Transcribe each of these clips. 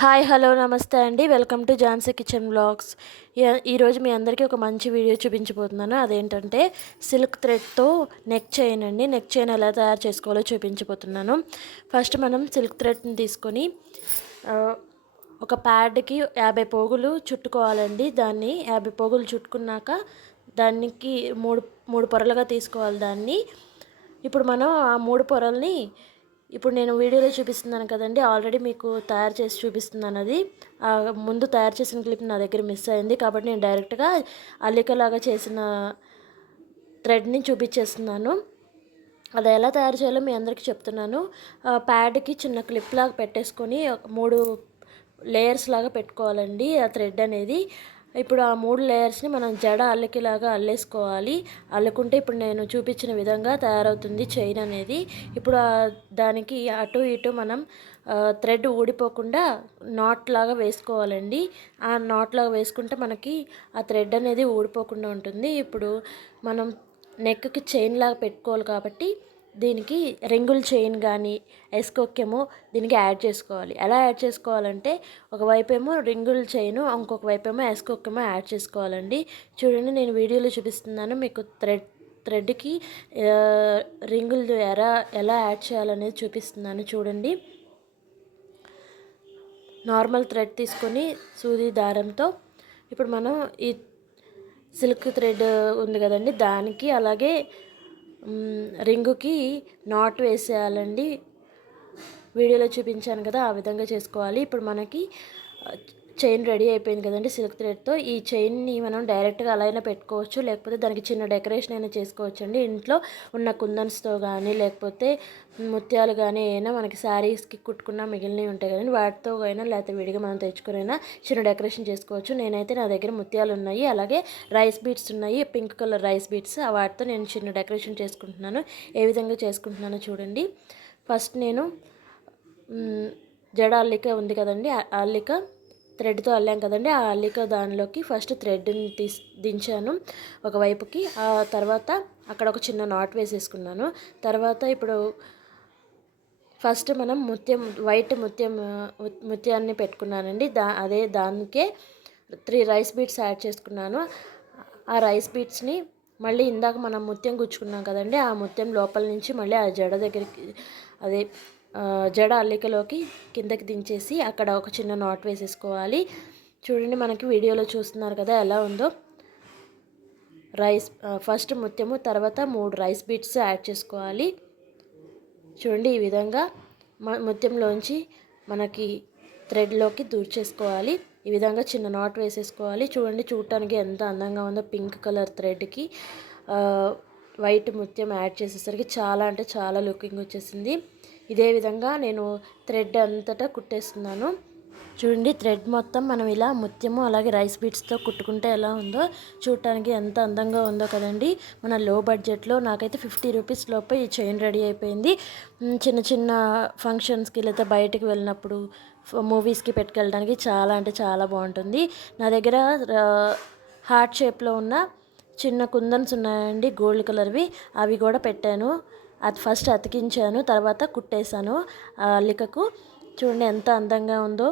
Hi hello నమస్తే అండి. Welcome to Jhansi kitchen vlogs. ఈరోజు మీ అందరికీ ఒక మంచి వీడియో చూపించబోతున్నాను. అదేంటంటే సిల్క్ థ్రెడ్తో నెక్ చైన్ అండి. నెక్ చైన్ ఎలా తయారు చేసుకోవాలో చూపించబోతున్నాను. ఫస్ట్ మనం సిల్క్ థ్రెడ్ని తీసుకొని ఒక ప్యాడ్కి 50 పోగులు చుట్టుకోవాలండి. దాన్ని 50 పోగులు చుట్టుకున్నాక దానికి మూడు మూడు పొరలుగా తీసుకోవాలి దాన్ని. ఇప్పుడు మనం ఆ 3 పొరల్ని ఇప్పుడు నేను వీడియోలో చూపిస్తున్నాను కదండి, ఆల్రెడీ మీకు తయారు చేసి చూపిస్తున్నాను. అది ముందు తయారు చేసిన క్లిప్ నా దగ్గర మిస్ అయింది కాబట్టి నేను డైరెక్ట్గా అల్లికలాగా చేసిన థ్రెడ్ని చూపించేస్తున్నాను. అది ఎలా తయారు చేయాలో మీ అందరికీ చెప్తున్నాను. ప్యాడ్కి చిన్న క్లిప్ లాగా పెట్టేసుకొని 3 లేయర్స్ లాగా పెట్టుకోవాలండి ఆ థ్రెడ్ అనేది. ఇప్పుడు ఆ 3 లేయర్స్ని మనం జడ అల్లికలాగా అల్లేసుకోవాలి. అల్లుకుంటే ఇప్పుడు నేను చూపించిన విధంగా తయారవుతుంది చైన్ అనేది. ఇప్పుడు దానికి అటు ఇటు మనం థ్రెడ్ ఊడిపోకుండా నాట్ లాగా వేసుకోవాలండి. ఆ నాట్ లాగా వేసుకుంటే మనకి ఆ థ్రెడ్ అనేది ఊడిపోకుండా ఉంటుంది. ఇప్పుడు మనం నెక్కి చైన్ లాగా పెట్టుకోవాలి కాబట్టి దీనికి రింగుల్ చైన్ కానీ ఎస్కోకేమో దీనికి యాడ్ చేసుకోవాలి. ఎలా యాడ్ చేసుకోవాలంటే ఒకవైపు ఏమో రింగుల్ చైన్, ఇంకొక వైపు ఏమో ఎస్కోకేమో యాడ్ చేసుకోవాలండి. చూడండి, నేను వీడియోలో చూపిస్తున్నాను మీకు థ్రెడ్కి రింగుల్ ఎలా యాడ్ చేయాలనేది చూపిస్తున్నాను. చూడండి, నార్మల్ థ్రెడ్ తీసుకొని సూది దారంతో ఇప్పుడు మనం ఈ సిల్క్ థ్రెడ్ ఉంది కదండి, దానికి అలాగే రింగుకి నాట్ వేసేయాలండి. వీడియోలో చూపించాను కదా, ఆ విధంగా చేసుకోవాలి. ఇప్పుడు మనకి చైన్ రెడీ అయిపోయింది కదండి సిల్క్ థ్రెడ్తో. ఈ చైన్ని మనం డైరెక్ట్గా అలా అయినా పెట్టుకోవచ్చు, లేకపోతే దానికి చిన్న డెకరేషన్ అయినా చేసుకోవచ్చు అండి. ఇంట్లో ఉన్న కుందన్స్తో కానీ లేకపోతే ముత్యాలు కానీ అయినా మనకి శారీస్కి కుట్టుకున్న మిగిలినవి ఉంటాయి కదండి, వాటితో అయినా లేకపోతే విడిగా మనం తెచ్చుకునైనా చిన్న డెకరేషన్ చేసుకోవచ్చు. నేనైతే నా దగ్గర ముత్యాలు ఉన్నాయి, అలాగే రైస్ బీడ్స్ ఉన్నాయి, పింక్ కలర్ రైస్ బీడ్స్. వాటితో నేను చిన్న డెకరేషన్ చేసుకుంటున్నాను. ఏ విధంగా చేసుకుంటున్నానో చూడండి. ఫస్ట్ నేను జడ అల్లిక ఉంది కదండి, అల్లిక థ్రెడ్తో అల్లాం కదండి, ఆ అల్లిక దానిలోకి ఫస్ట్ థ్రెడ్ని దించాను ఒకవైపుకి. ఆ తర్వాత అక్కడ ఒక చిన్న నాట్ వేసేసుకున్నాను. తర్వాత ఇప్పుడు ఫస్ట్ మనం వైట్ ముత్యాన్ని పెట్టుకున్నానండి. దానికే 3 రైస్ బీడ్స్ యాడ్ చేసుకున్నాను. ఆ రైస్ బీడ్స్ని మళ్ళీ ఇందాక మనం ముత్యం గుచ్చుకున్నాం కదండి, ఆ ముత్యం లోపల నుంచి మళ్ళీ ఆ జడ దగ్గరికి జడ అల్లికలోకి కిందకి దించేసి అక్కడ ఒక చిన్న నాట్ వేసేసుకోవాలి. చూడండి, మనకి వీడియోలో చూస్తున్నారు కదా ఎలా ఉందో. ఫస్ట్ ముత్యము, తర్వాత 3 రైస్ బీడ్స్ యాడ్ చేసుకోవాలి. చూడండి, ఈ విధంగా ముత్యంలోంచి మనకి థ్రెడ్లోకి దూర్చేసుకోవాలి. ఈ విధంగా చిన్న నాట్ వేసేసుకోవాలి. చూడండి, చూడటానికి ఎంత అందంగా ఉందో. పింక్ కలర్ థ్రెడ్కి వైట్ ముత్యం యాడ్ చేసేసరికి చాలా అంటే చాలా లుకింగ్ వచ్చేసింది. ఇదే విధంగా నేను థ్రెడ్ అంతటా కుట్టేస్తున్నాను. చూడండి, థ్రెడ్ మొత్తం మనం ఇలా ముత్యము అలాగే రైస్ బీడ్స్తో కుట్టుకుంటే ఎలా ఉందో, చూడటానికి ఎంత అందంగా ఉందో కదండి. మన లో బడ్జెట్లో నాకైతే 50 రూపీస్ లోపే ఈ చైన్ రెడీ అయిపోయింది. చిన్న చిన్న ఫంక్షన్స్కి లేదా బయటకు వెళ్ళినప్పుడు మూవీస్కి పెట్టుకెళ్ళడానికి చాలా అంటే చాలా బాగుంటుంది. నా దగ్గర హార్ట్ షేప్లో ఉన్న చిన్న కుందన్స్ ఉన్నాయండి, గోల్డ్ కలర్వి. అవి కూడా పెట్టాను. అది ఫస్ట్ అతికించాను, తర్వాత కుట్టేశాను అల్లికకు. చూడండి ఎంత అందంగా ఉందో.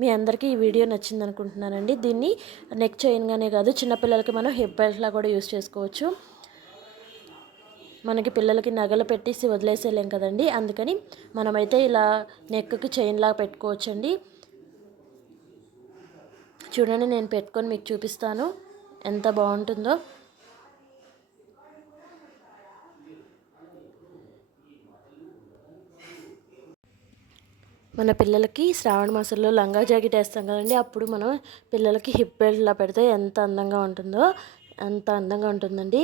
మీ అందరికీ ఈ వీడియో నచ్చింది అనుకుంటున్నానండి. దీన్ని నెక్ చైన్గానే కాదు, చిన్నపిల్లలకి మనం హిప్ బెల్ట్లా కూడా యూస్ చేసుకోవచ్చు. మనకి పిల్లలకి నగలు పెట్టేసి వదిలేసేలేం కదండి, అందుకని మనమైతే ఇలా నెక్కి చైన్లాగా పెట్టుకోవచ్చండి. చూడండి, నేను పెట్టుకొని మీకు చూపిస్తాను ఎంత బాగుంటుందో. మన పిల్లలకి శ్రావణ మాసంలో లంగా జాకెట్ వేస్తాం కదండి, అప్పుడు మనం పిల్లలకి హిప్ బెల్ట్లా పెడితే ఎంత అందంగా ఉంటుందో, అంత అందంగా ఉంటుందండి.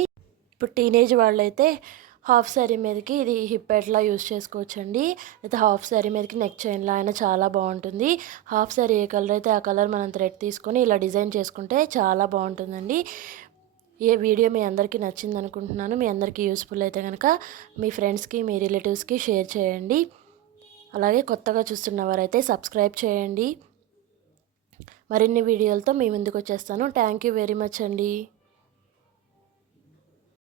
ఇప్పుడు టీనేజ్ వాళ్ళైతే హాఫ్ శారీ మీదకి ఇది హిప్ బెల్ట్లా యూస్ చేసుకోవచ్చండి. అయితే హాఫ్ శారీ మీదకి నెక్ చైన్లా అయినా చాలా బాగుంటుంది. హాఫ్ శారీ ఏ కలర్ అయితే ఆ కలర్ మనం థ్రెడ్ తీసుకొని ఇలా డిజైన్ చేసుకుంటే చాలా బాగుంటుందండి. ఈ వీడియో మీ అందరికీ నచ్చింది అనుకుంటున్నాను. మీ అందరికీ యూస్ఫుల్ అయితే కనుక మీ ఫ్రెండ్స్కి, మీ రిలేటివ్స్కి షేర్ చేయండి. అలాగే కొత్తగా చూస్తున్న వారైతే సబ్స్క్రైబ్ చేయండి. మరిన్ని వీడియోలతో మీ ముందుకు వచ్చేస్తాను. థ్యాంక్ యూ వెరీ మచ్ అండి.